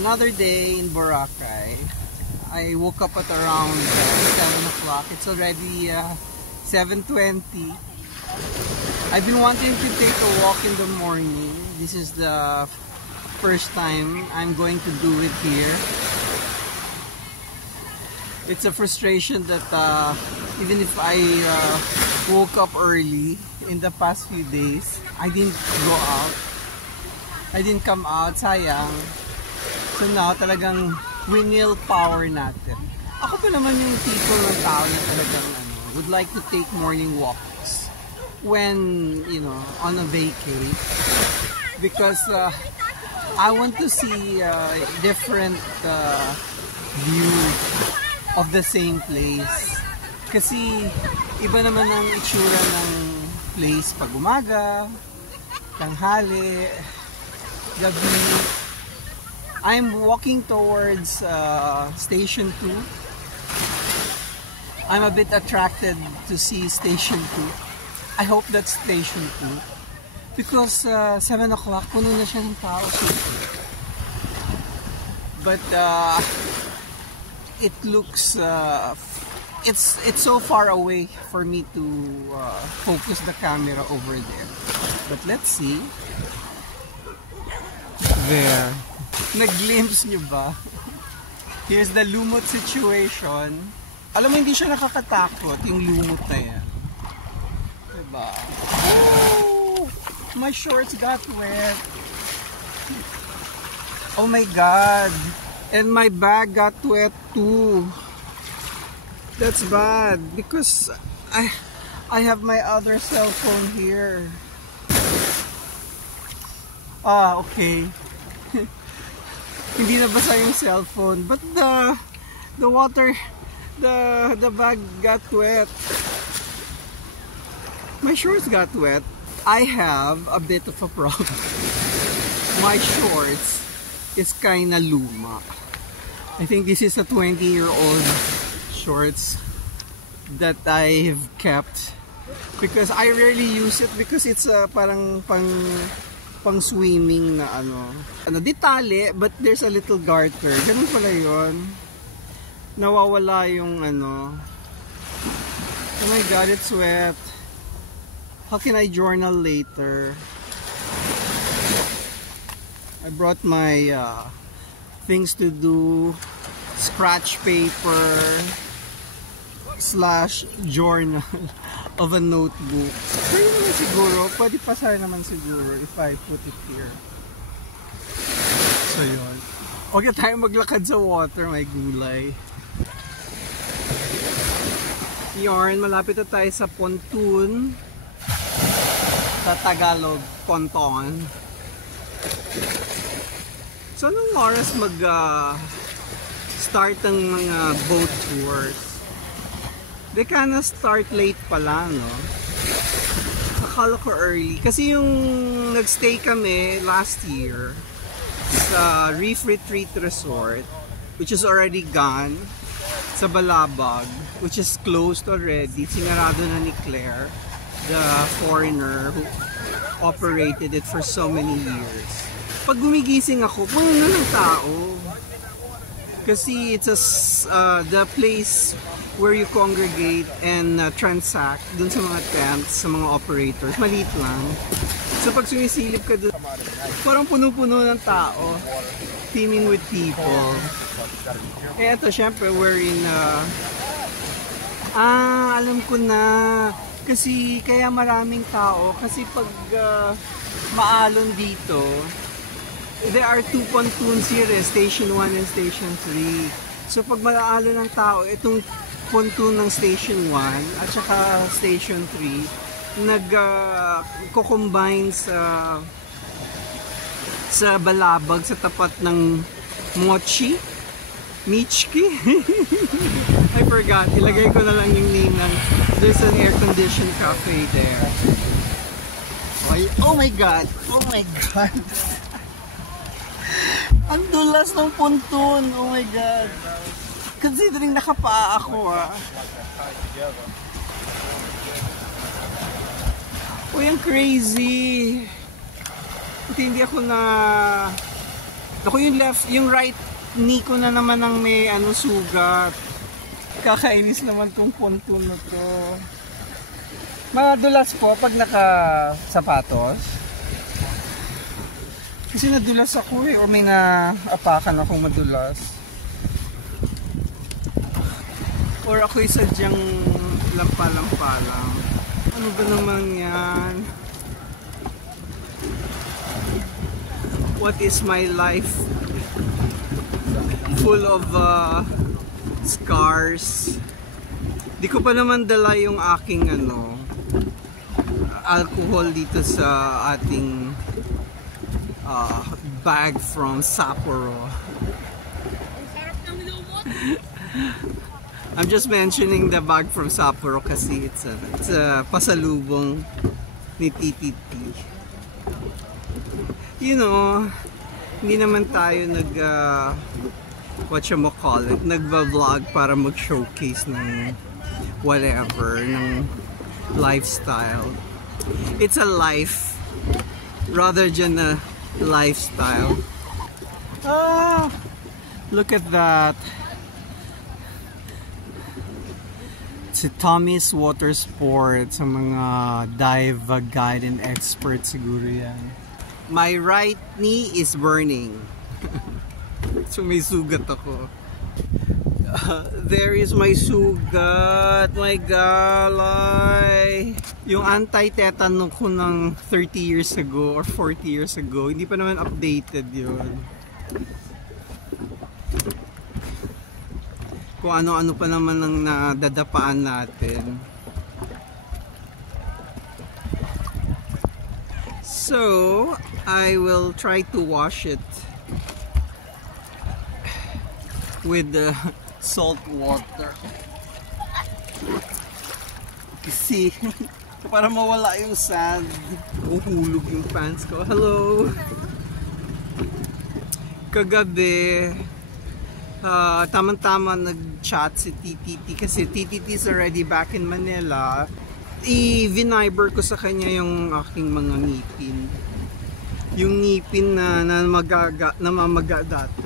another day in Boracay. I woke up at around 7 o'clock. It's already 7:20. I've been wanting to take a walk in the morning. This is the first time I'm going to do it here. It's a frustration that even if I woke up early in the past few days, I didn't go out. I didn't come out, sayang. So now talagang winil power natin. Ako pa naman yung tipo ng tao na talagang would like to take morning walks when, you know, on a vacay. Because I want to see different view of the same place. Kasi iba naman ang itsura ng place pag umaga, tanghali, gabi. I'm walking towards Station 2. I'm a bit attracted to see Station 2. I hope that's Station 2. Because 7 o'clock, puno na siya ng tao. But it looks... it's so far away for me to focus the camera over there. But let's see. There. Nag-glimpse nyo ba? Here's the lumot situation. Alam mo, hindi siya nakakatakot, yung lumot na yan. Diba? Oh! My shorts got wet. Oh my God! And my bag got wet too. That's bad because I have my other cell phone here. Ah, okay. Hindi nabasa yung cellphone, but the water, the bag got wet. My shorts got wet. I have a bit of a problem. My shorts is kinda luma. I think this is a 20-year-old shorts that I've kept because I rarely use it because it's parang pang swimming na di tali, but there's a little garter. Ganun pala yun. Nawawala yung oh my God, it's wet. How can I journal later? I brought my things to do, scratch paper / journal of a notebook. Pwede naman siguro, pwede pasar naman siguro if I put it here. So yun. Okay tayo maglakad sa water, may gulay. Yarn, malapit na tayo sa pontoon. Sa Tagalog, ponton. So anong oras start ang mga boat tours? They kinda start late pala, no? Akala ko early. Kasi yung nagstay kami last year sa Reef Retreat Resort, which is already gone, sa Balabag, which is closed already. Sinarado na ni Claire, the foreigner who operated it for so many years. Pag gumigising ako, puno na ng tao. Kasi it's the place where you congregate and transact dun sa mga tents, sa mga operators. Maliit lang. So pag sumisilip ka dun, parang puno-puno ng tao. Teeming with people. Eh ito, syempre, we're in... alam ko na. Kasi kaya maraming tao. Kasi pag maalon dito, there are two pontoons here, Station 1 and Station 3. So pag malaalo ng tao, itong pontoon ng Station 1 at saka Station 3 nag-combine sa Balabag sa tapat ng Michki. I forgot, ilagay ko na lang yung name ng there's an air-conditioned cafe there. Oh my God! Oh my God! Ang dulas ng pontoon. Oh my God. Considering nakapaa ako Uy, ang crazy. Hindi ako Ako yung right knee ko na naman ang may sugat. Kakainis naman tong pontoon na to. Madulas po pag naka-sapatos. Kasi nadulas ako or may naapakan akong madulas. Or ako'y sadyang lampa-lampa lang. Ano ba naman yan? What is my life? Full of scars. Di ko pa naman dala yung aking alcohol dito sa ating bag from Sapporo. I'm just mentioning the bag from Sapporo kasi it's a pasalubong ni TTT. You know, hindi naman tayo nagva-vlog para mag-showcase ng whatever, ng lifestyle. It's a life rather than a lifestyle. Ah, look at that. Si Tommy's Water Sports, sa mga dive guide and expert siguro yan. My right knee is burning. So may sugat ako. There is my sugat. My galay. Yung anti-tetano ko ng 30 years ago or 40 years ago, hindi pa naman updated yun. Kung ano-ano pa naman ang nadadapaan natin. So, I will try to wash it with the salt water. Kasi, para mawala yung sand, uhulog yung pants ko. Hello! Kagabi, tamang-tama nag-chat si TTT kasi TTT is already back in Manila. I-viniber ko sa kanya yung aking mga ngipin. Yung ngipin na namamaga dati.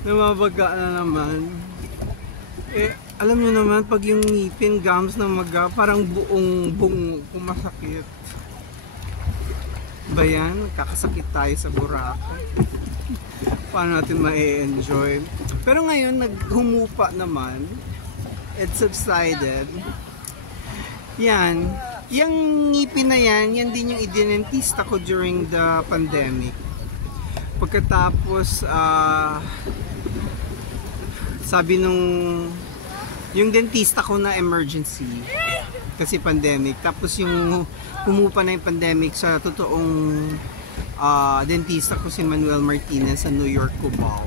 Namabaga na naman. Alam nyo naman, pag yung ngipin, gums na maga, parang buong kumasakit. Ba yan? Kakasakit tayo sa Boracay. Paano natin ma-enjoy? Pero ngayon, naghumupa naman. It subsided. Yan. Yung ngipin na yan din yung idinentista ko during the pandemic. Pagkatapos, sabi yung dentista ko na emergency kasi pandemic. Tapos yung humupa na yung pandemic sa totoong dentista ko si Manuel Martinez sa New York, Cubao.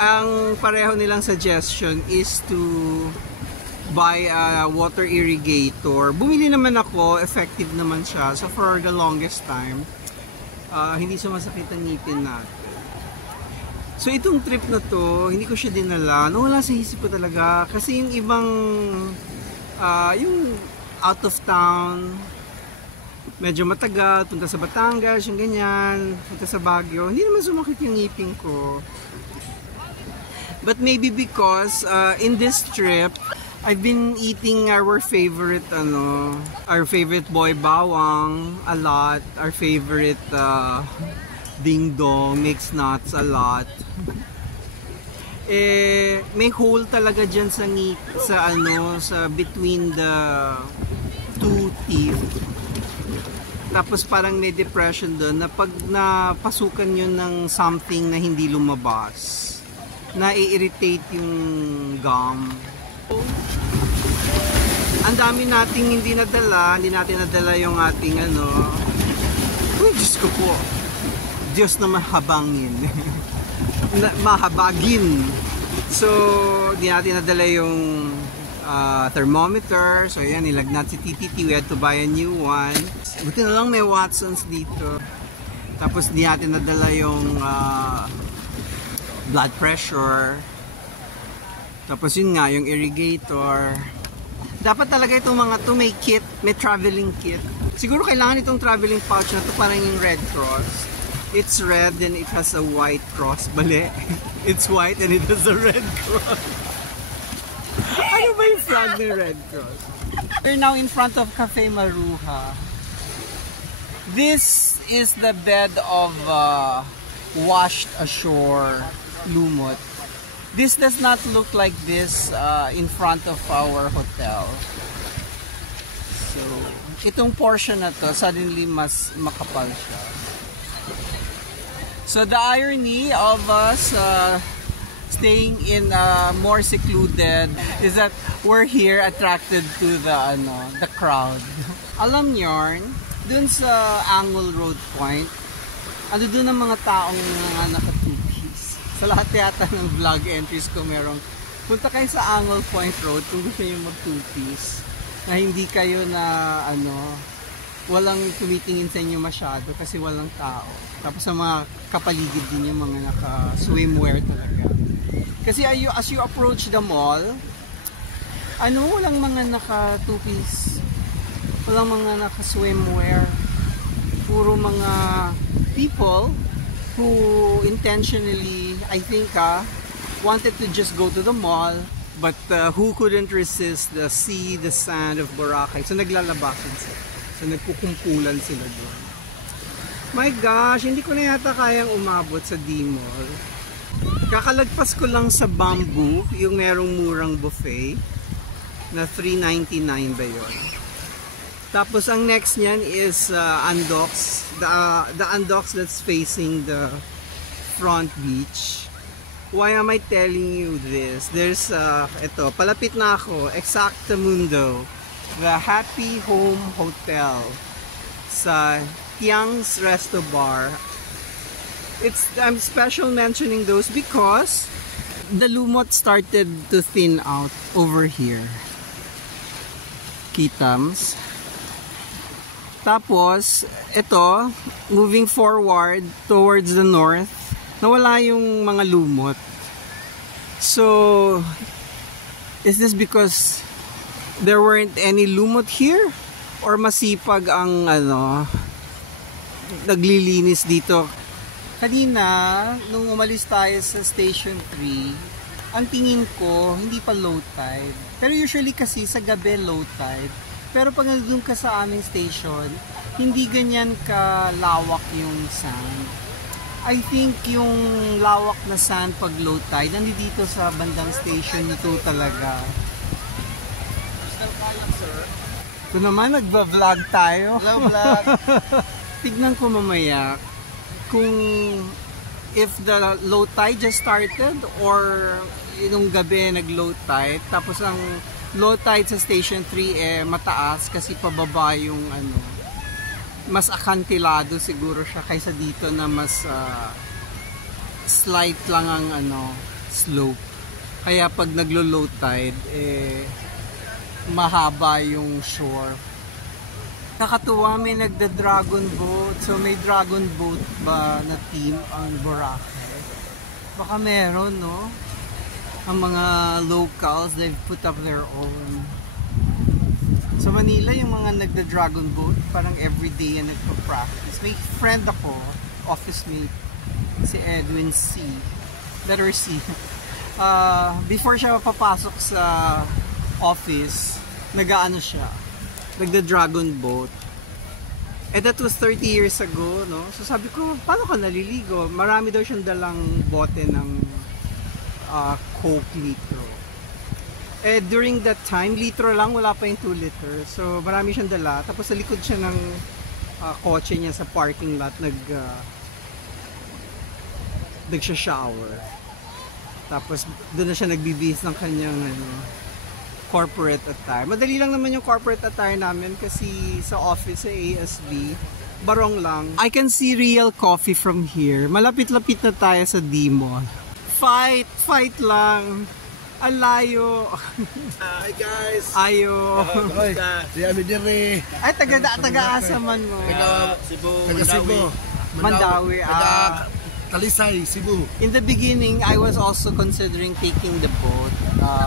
Ang pareho nilang suggestion is to buy a water irrigator. Bumili naman ako, effective naman siya. So for the longest time, hindi sumasakit ang ngipin natin. So itong trip na to, hindi ko siya dinala. Wala sa isip ko talaga. Kasi yung ibang, yung out of town, medyo matagal, punta sa Batangas, yung ganyan, punta sa Baguio, hindi naman sumakit yung ngipin ko. But maybe because in this trip, I've been eating our favorite boy bawang a lot, our favorite ding dong, mixed nuts a lot. May hole talaga diyan sa between the two teeth. Tapos parang may depression doon na pag napasukan yun ng something na hindi lumabas, na-irritate yung gum. Ang dami nating hindi natin nadala yung ating uy, Diyos ko po, Diyos na mahabangin. Mahabagin. So, hindi natin nadala yung thermometer. So, yan, nilagnat si TTT. We had to buy a new one. Buti na lang may Watsons dito. Tapos, hindi natin nadala yung blood pressure. Tapos, yun nga, yung irrigator. Dapat talaga itong mga to may kit, may traveling kit. Siguro kailangan itong traveling pouch na to parang yung Red Cross. It's red and it has a white cross. Bale. It's white and it has a red cross. Ano ba yung flag ng red cross? We're now in front of Cafe Maruha. This is the bed of washed ashore lumot. This does not look like this in front of our hotel. So, itong portion na to, suddenly mas makapal siya. So, the irony of us staying in more secluded is that we're here attracted to the crowd. Alam nyo, dun sa Angul Road Point, dun ang mga taong mga naka-two-piece. Sa lahat yata ng vlog entries ko merong, punta kayo sa Angul Point Road kung gusto nyo mag-two-piece. Na hindi kayo na walang tumitingin sa inyo masyado kasi walang tao. Tapos sa mga kapaligid din yung mga naka-swimwear talaga. Kasi as you approach the mall, walang mga naka-two-piece. Walang mga naka-swimwear. Puro mga people who intentionally, I think, wanted to just go to the mall, but who couldn't resist the sea, the sand of Boracay. So naglalabasan sila. So nagkukumpulan sila doon. My gosh, hindi ko na yata kayang umabot sa D-Mall. Kakalagpas ko lang sa Bamboo, yung merong murang buffet na $3.99 ba yun? Tapos ang next niyan is Andox, the Andox that's facing the front beach. Why am I telling you this? There's ito, palapit na ako, Exactamundo, the Happy Home Hotel sa Tiang's Resto Bar. I'm special mentioning those because the lumot started to thin out over here. Kitams. Tapos, ito, moving forward towards the north, nawala yung mga lumot. So, is this because there weren't any lumot here? Or masipag ang, naglilinis dito? Kanina, nung umalis tayo sa Station 3, ang tingin ko, hindi pa low tide. Pero usually kasi sa gabi low tide. Pero pag nandun ka sa aming station, hindi ganyan kalawak yung sand. I think yung lawak na sand pag low tide, nandito sa bandang station nito talaga. Ito naman, nagba-vlog tayo. Vlog. Tignan ko mamaya kung if the low tide just started or yung gabi nag-low tide. Tapos ang low tide sa Station 3 mataas kasi pababa yung mas akantilado siguro siya kaysa dito na mas slight lang ang slope. Kaya pag naglo-low tide mahaba yung shore. Nakatuwa, may nagda-dragon boat. So may dragon boat ba na team ang Boracay? Baka meron, no? Ang mga locals, they've put up their own. Sa Manila, yung mga nagda-dragon boat, parang everyday yan nagpa-practice. May friend ako, office mate, si Edwin C. Letter C. Before siya papasok sa office, nag-aano siya, nagda-dragon boat. And that was 30 years ago, no? So sabi ko, paano ka naliligo? Marami daw siyang dalang bote ng Coke litro. During that time, litro lang, wala pa yung 2 liter. So marami siyang dala. Tapos sa likod siya ng kotse niya sa parking lot, nag-shower. Tapos doon na siya nagbibihis ng kanyang corporate attire. Madali lang naman yung corporate attire namin kasi sa office sa ASB, barong lang. I can see Real Coffee from here. Malapit-lapit na tayo sa D-Mall. Fight lang. Alayo. Hi guys. Ayo. Si Amidiri. Ay, taga-asa man mo. Taga Cebu. Mandawi. Talisay, Cebu. In the beginning, I was also considering taking the boat.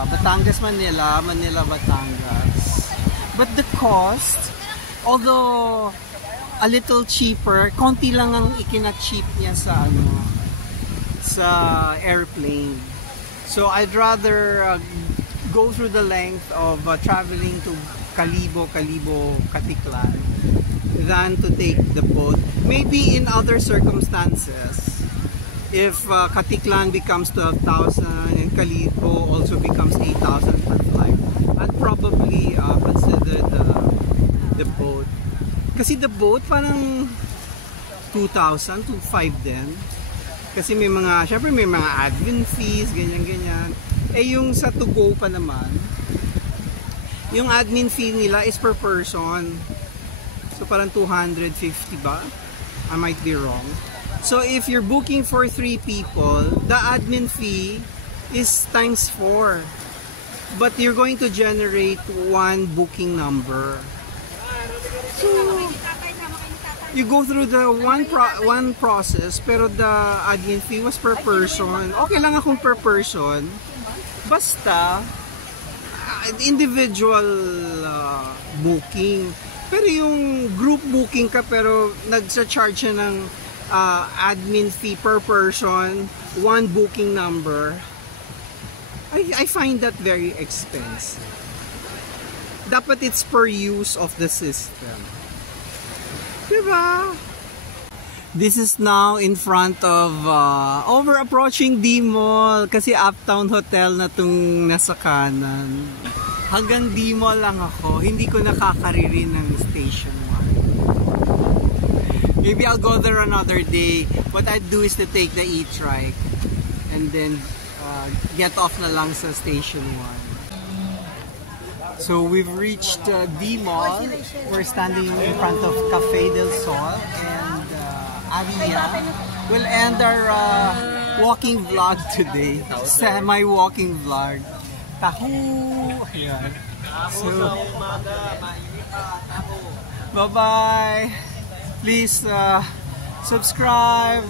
Batangas, Manila, Manila, Batangas. But the cost, although a little cheaper. Konti lang ang ikina-cheap niya sa sa airplane. So I'd rather go through the length of traveling to Kalibo, Katiklan than to take the boat. Maybe in other circumstances, if Katiklan becomes 12,000 and Kalibo also becomes 8,000 per flight, I'd probably consider the boat. Kasi the boat parang 2,000 to 5 din. Kasi may mga, syempre may mga admin fees, ganyan-ganyan. Eh yung sa to go pa naman, yung admin fee nila is per person. So parang 250 ba? I might be wrong. So if you're booking for 3 people, the admin fee is times 4. But you're going to generate 1 booking number. So you go through the one process, pero the admin fee was per person. Okay lang akong per person. Basta individual booking. Pero yung group booking ka pero nagsa-charge siya ng admin fee per person, 1 booking number. I find that very expensive. Dapat it's per use of the system. Diba? This is now in front of over approaching D-Mall kasi Uptown Hotel na itong nasa kanan. Hanggang D-Mall lang ako, hindi ko nakakariri ng Station 1. Maybe I'll go there another day. What I'd do is to take the e-trike and then get off na lang sa Station 1. So we've reached D-Mall. We're standing in front of Cafe del Sol and Aria. We'll end our walking vlog today. Semi-walking vlog. Tahu! Ayan. So, bye-bye! Please subscribe.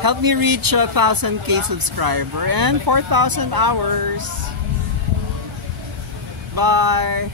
Help me reach 1,000k subscriber and 4,000 hours. Bye!